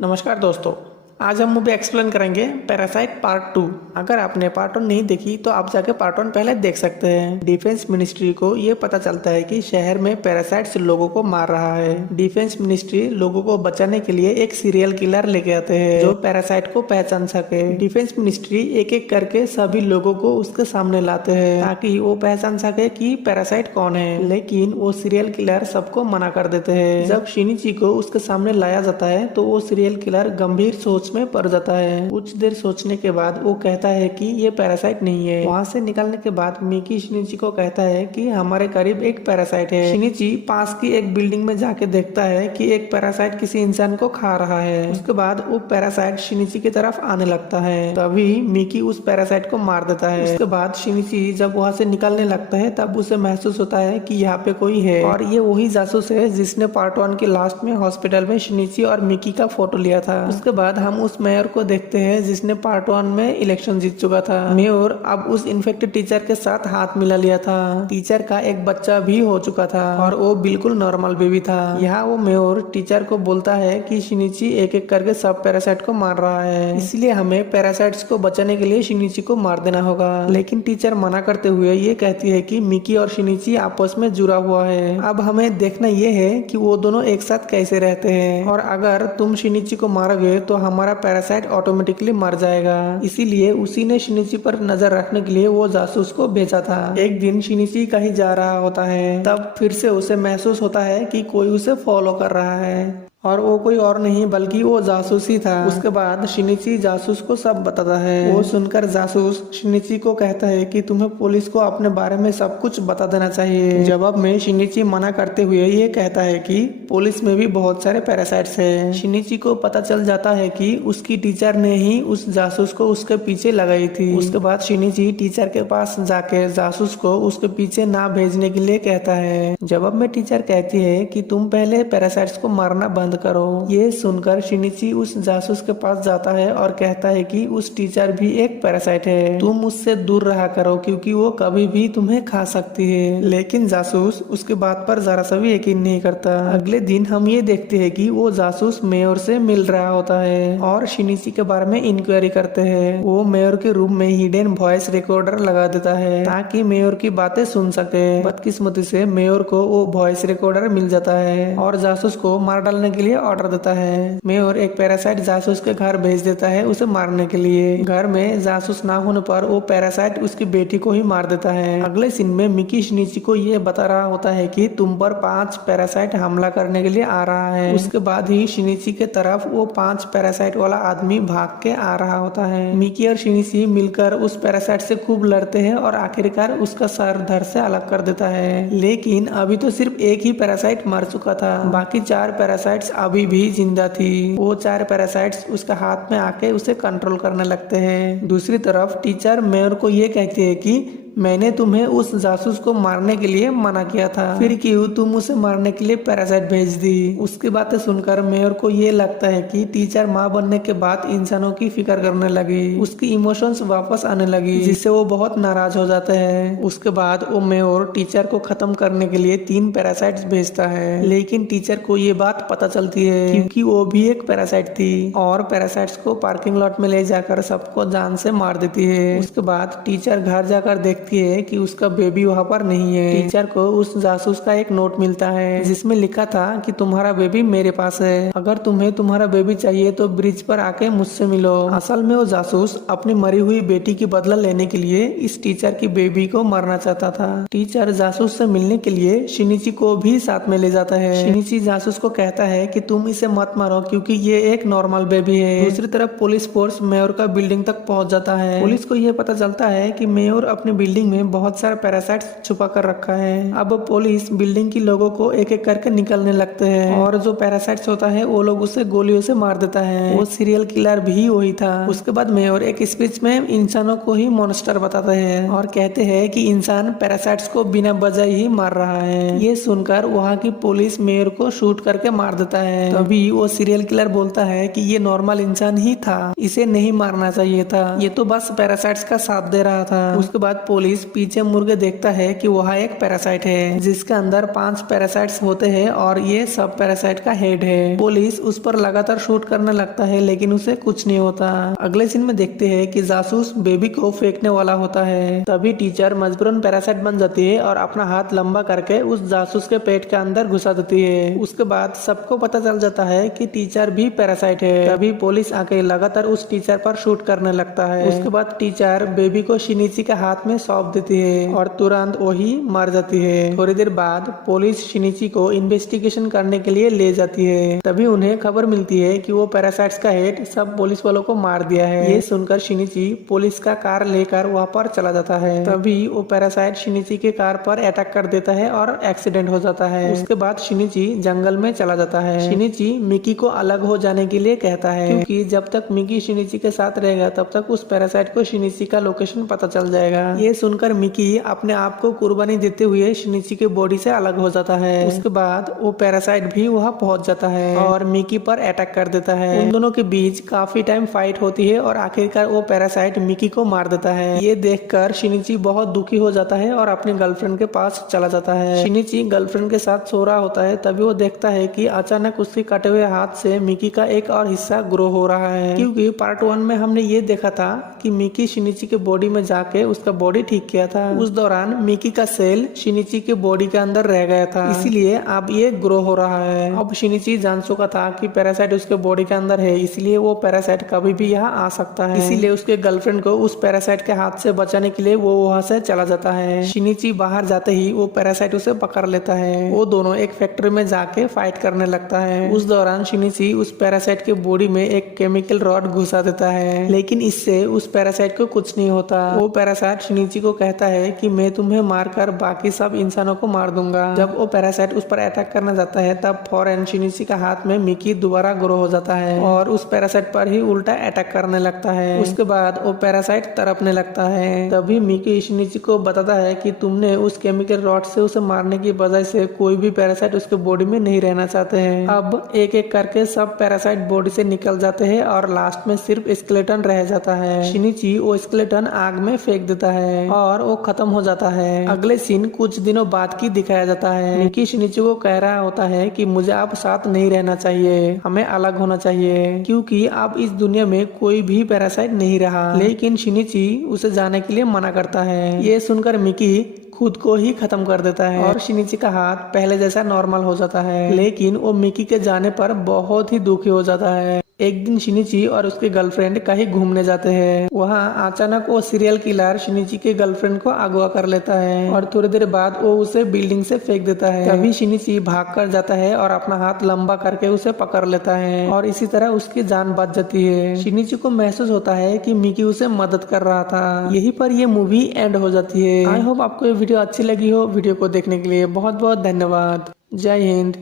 नमस्कार दोस्तों, आज हम मूवी एक्सप्लेन करेंगे पैरासाइट पार्ट 2। अगर आपने पार्ट 1 नहीं देखी तो आप जाके पार्ट 1 पहले देख सकते हैं। डिफेंस मिनिस्ट्री को ये पता चलता है कि शहर में पैरासाइट्स लोगों को मार रहा है। डिफेंस मिनिस्ट्री लोगों को बचाने के लिए एक सीरियल किलर लेके आते हैं जो पैरासाइट को पहचान सके। डिफेंस मिनिस्ट्री एक एक करके सभी लोगों को उसके सामने लाते हैं ताकि वो पहचान सके कि पैरासाइट कौन है, लेकिन वो सीरियल किलर सबको मना कर देते हैं। जब शिनिची को उसके सामने लाया जाता है तो वो सीरियल किलर गंभीर सोच में पड़ जाता है। कुछ देर सोचने के बाद वो कहता है कि ये पैरासाइट नहीं है। वहाँ से निकलने के बाद मिकी शिनिची को कहता है कि हमारे करीब एक पैरासाइट है। शिनिची पास की एक बिल्डिंग में जाके देखता है कि एक पैरासाइट किसी इंसान को खा रहा है। उसके बाद वो पैरासाइट शिनिची की तरफ आने लगता है। तभी मिकी उस पैरासाइट को मार देता है। उसके बाद शिनिची जब वहाँ से निकलने लगता है तब उसे महसूस होता है कि यहाँ पे कोई है और ये वही जासूस है जिसने पार्ट 1 के लास्ट में हॉस्पिटल में शिनिची और मिकी का फोटो लिया था। उसके बाद हम उस मेयर को देखते हैं जिसने पार्ट 1 में इलेक्शन जीत चुका था। मेयर अब उस इन्फेक्टेड टीचर के साथ हाथ मिला लिया था। टीचर का एक बच्चा भी हो चुका था और वो बिल्कुल नॉर्मल बेबी था। यहाँ वो मेयर टीचर को बोलता है कि शिनिची एक एक करके सब पैरासाइट को मार रहा है, इसलिए हमें पैरासाइट्स को बचाने के लिए शिनिची को मार देना होगा। लेकिन टीचर मना करते हुए ये कहती है कि मिकी और शिनिची आपस में जुड़ा हुआ है। अब हमें देखना ये है कि वो दोनों एक साथ कैसे रहते हैं, और अगर तुम शिनिची को मारोगे तो हमारा पैरासाइट ऑटोमेटिकली मर जाएगा। इसीलिए उसी ने शिनिची पर नजर रखने के लिए वो जासूस को भेजा था। एक दिन शिनिची कहीं जा रहा होता है, तब फिर से उसे महसूस होता है कि कोई उसे फॉलो कर रहा है और वो कोई और नहीं बल्कि वो जासूस ही था। उसके बाद शिनिची जासूस को सब बताता है। वो सुनकर जासूस शिनिची को कहता है कि तुम्हें पुलिस को अपने बारे में सब कुछ बता देना चाहिए। जवाब में शिनिची मना करते हुए ये कहता है कि पुलिस में भी बहुत सारे पैरासाइट्स हैं। शिनिची को पता चल जाता है कि उसकी टीचर ने ही उस जासूस को उसके पीछे लगाई थी। उसके बाद शिनिची टीचर के पास जाके जासूस को उसके पीछे ना भेजने के लिए कहता है। जवाब में टीचर कहती है कि तुम पहले पैरासाइट्स को मारना बंद करो। ये सुनकर शिनिची उस जासूस के पास जाता है और कहता है कि उस टीचर भी एक पैरासाइट है, तुम उससे दूर रहा करो क्योंकि वो कभी भी तुम्हें खा सकती है। लेकिन जासूस उसके बात पर जरा सा भी यकीन नहीं करता। अगले दिन हम ये देखते हैं कि वो जासूस मेयर से मिल रहा होता है और शिनिची के बारे में इंक्वायरी करते हैं। वो मेयर के रूम में हिडन वॉइस रिकॉर्डर लगा देता है ताकि मेयर की बातें सुन सके। बदकिस्मती से मेयर को वो वॉइस रिकॉर्डर मिल जाता है और जासूस को मार डालने के लिए ऑर्डर देता है। मेयर एक पैरासाइट जासूस के घर भेज देता है उसे मारने के लिए। घर में जासूस ना होने पर वो पैरासाइट उसकी बेटी को ही मार देता है। अगले सीन में मिकी शिनिची को ये बता रहा होता है कि तुम पर 5 पैरासाइट हमला करने के लिए आ रहा है। उसके बाद ही शिनिची के तरफ वो 5 पैरासाइट वाला आदमी भाग के आ रहा होता है। मिकी और शिनिची मिलकर उस पैरासाइट से खूब लड़ते हैं और आखिरकार उसका सर धड़ से अलग कर देता है। लेकिन अभी तो सिर्फ एक ही पैरासाइट मर चुका था, बाकी 4 पैरासाइट्स अभी भी जिंदा थी। वो 4 पैरासाइट्स उसके हाथ में आके उसे कंट्रोल करने लगते हैं। दूसरी तरफ टीचर मेयर को ये कहती है कि मैंने तुम्हें उस जासूस को मारने के लिए मना किया था, फिर क्यों तुम उसे मारने के लिए पैरासाइट भेज दी। उसकी बातें सुनकर मेयर को ये लगता है कि टीचर माँ बनने के बाद इंसानों की फिक्र करने लगी, उसकी इमोशंस वापस आने लगी, जिससे वो बहुत नाराज हो जाते हैं। उसके बाद वो मेयर टीचर को खत्म करने के लिए 3 पैरासाइट्स भेजता है, लेकिन टीचर को ये बात पता चलती है क्योंकि वो भी एक पैरासाइट थी और पैरासाइट्स को पार्किंग लॉट में ले जाकर सबको जान से मार देती है। उसके बाद टीचर घर जाकर देखती है कि उसका बेबी वहाँ पर नहीं है। टीचर को उस जासूस का एक नोट मिलता है जिसमें लिखा था कि तुम्हारा बेबी मेरे पास है, अगर तुम्हें तुम्हारा बेबी चाहिए तो ब्रिज पर आके मुझसे मिलो। असल में वो जासूस अपनी मरी हुई बेटी की बदला लेने के लिए इस टीचर की बेबी को मारना चाहता था। टीचर जासूस से मिलने के लिए शिनिची को भी साथ में ले जाता है। शिनिची जासूस को कहता है कि तुम इसे मत मारो क्योंकि ये एक नॉर्मल बेबी है। दूसरी तरफ पुलिस फोर्स मेयर का बिल्डिंग तक पहुंच जाता है। पुलिस को यह पता चलता है कि मेयर अपनी बिल्डिंग में बहुत सारे पैरासाइट्स छुपा कर रखा है। अब पुलिस बिल्डिंग की लोगों को एक एक करके निकलने लगते हैं और जो पैरासाइट्स होता है वो लोग उसे गोलियों से मार देता है। वो सीरियल किलर भी वही था। उसके बाद मेयर एक स्पीच में इंसानों को ही मॉन्स्टर बताते हैं और कहते हैं कि इंसान पैरासाइट्स को बिना वजह ही मार रहा है। ये सुनकर वहाँ की पुलिस मेयर को शूट करके मार देता है। तभी वो सीरियल किलर बोलता है कि ये नॉर्मल इंसान ही था, इसे नहीं मारना चाहिए था, ये तो बस पैरासाइट्स का साथ दे रहा था। उसके बाद पुलिस पीछे मुड़ के देखता है कि वहाँ एक पैरासाइट है जिसके अंदर 5 पैरासाइट्स होते हैं और ये सब पैरासाइट का हेड है। पुलिस उस पर लगातार शूट करने लगता है लेकिन उसे कुछ नहीं होता। अगले सीन में देखते हैं कि जासूस बेबी को फेंकने वाला होता है। तभी टीचर मजबूरन पैरासाइट बन जाती है और अपना हाथ लंबा करके उस जासूस के पेट के अंदर घुसा देती है। उसके बाद सबको पता चल जाता है कि टीचर भी पैरासाइट है। तभी पुलिस आके लगातार उस टीचर पर शूट करने लगता है। उसके बाद टीचर बेबी को शिनिची के हाथ में सौंप देती है और तुरंत वही मर जाती है। थोड़ी देर बाद पुलिस शिनिची को इन्वेस्टिगेशन करने के लिए ले जाती है। तभी उन्हें खबर मिलती है कि वो पैरासाइट्स का हेड सब पुलिस वालों को मार दिया है। ये सुनकर शिनिची पुलिस का कार लेकर वहाँ पर चला जाता है। तभी वो पैरासाइट शिनिची के कार पर अटैक कर देता है और एक्सीडेंट हो जाता है। उसके बाद शिनिची जंगल में चला जाता है। शिनिची मिकी को अलग हो जाने के लिए कहता है क्योंकि जब तक मिकी शिनिची के साथ रहेगा तब तक उस पैरासाइट को शिनिची का लोकेशन पता चल जाएगा। ये सुनकर मिकी अपने आप को कुर्बानी देते हुए शिनिची के बॉडी से अलग हो जाता है। उसके बाद वो पैरासाइट भी वहाँ पहुंच जाता है और मिकी पर अटैक कर देता है। उन दोनों के बीच काफी टाइम फाइट होती है और आखिरकार वो पैरासाइट मिकी को मार देता है। ये देखकर शिनिची बहुत दुखी हो जाता है और अपने गर्लफ्रेंड के पास चला जाता है। शिनिची गर्लफ्रेंड के साथ सो रहा होता है तभी वो देखता है कि अचानक उसके कटे हुए हाथ से मिकी का एक और हिस्सा ग्रो हो रहा है। क्योंकि पार्ट 1 में हमने ये देखा था कि मिकी शिनिची के बॉडी में जाके उसका बॉडी ठीक किया था। उस दौरान मिकी का सेल शिनिची के बॉडी के अंदर रह गया था, इसीलिए अब ये ग्रो हो रहा है। अब शिनिची जान चुका था कि पैरासाइट उसके बॉडी के अंदर है, इसलिए वो पैरासाइट कभी भी यहाँ आ सकता है। इसीलिए उसके गर्लफ्रेंड को उस पैरासाइट के हाथ से बचाने के लिए वो वहाँ से चला जाता है। शिनिची बाहर जाते ही वो पैरासाइट उसे पकड़ लेता है। वो दोनों एक फैक्ट्री में जाके फाइट करने लगता है। उस दौरान शिनिची उस पैरासाइट के बॉडी में एक केमिकल रॉड घुसा देता है, लेकिन इससे उस पैरासाइट को कुछ नहीं होता। वो पैरासाइट शिनिची को कहता है कि मैं तुम्हें मारकर बाकी सब इंसानों को मार दूंगा। जब वो पैरासाइट उस पर अटैक करने जाता है तब फौरन शिनिची का हाथ में मिकी दोबारा ग्रो हो जाता है और उस पैरासाइट पर ही उल्टा अटैक करने लगता है। उसके बाद वो पैरासाइट तड़पने लगता है। तभी मिकी शिनिची को बताता है कि तुमने उस केमिकल रॉड से उसे मारने की वजह से कोई भी पैरासाइट उसके बॉडी में नहीं रहना चाहते हैं। अब एक एक करके सब पैरासाइट बॉडी से निकल जाते हैं और लास्ट में सिर्फ स्केलेटन रह जाता है। शिनिची वो स्केलेटन आग में फेंक देता है और वो खत्म हो जाता है। अगले सीन कुछ दिनों बाद की दिखाया जाता है। मिकी शिनिची को कह रहा होता है कि मुझे अब साथ नहीं रहना चाहिए, हमें अलग होना चाहिए क्योंकि अब इस दुनिया में कोई भी पैरासाइट नहीं रहा। लेकिन शिनिची उसे जाने के लिए मना करता है। ये सुनकर मिकी खुद को ही खत्म कर देता है और शिनिची का हाथ पहले जैसा नॉर्मल हो जाता है। लेकिन वो मिकी के जाने पर बहुत ही दुखी हो जाता है। एक दिन शिनिची और उसके गर्लफ्रेंड कहीं घूमने जाते हैं। वहाँ अचानक वो सीरियल किलर शिनिची के गर्लफ्रेंड को अगवा कर लेता है और थोड़ी देर बाद वो उसे बिल्डिंग से फेंक देता है। तभी शिनिची भाग कर जाता है और अपना हाथ लंबा करके उसे पकड़ लेता है और इसी तरह उसकी जान बच जाती है। शिनिची को महसूस होता है कि मिकी उसे मदद कर रहा था। यहीं पर ये मूवी एंड हो जाती है। आई होप आपको ये वीडियो अच्छी लगी हो। वीडियो को देखने के लिए बहुत बहुत धन्यवाद। जय हिंद।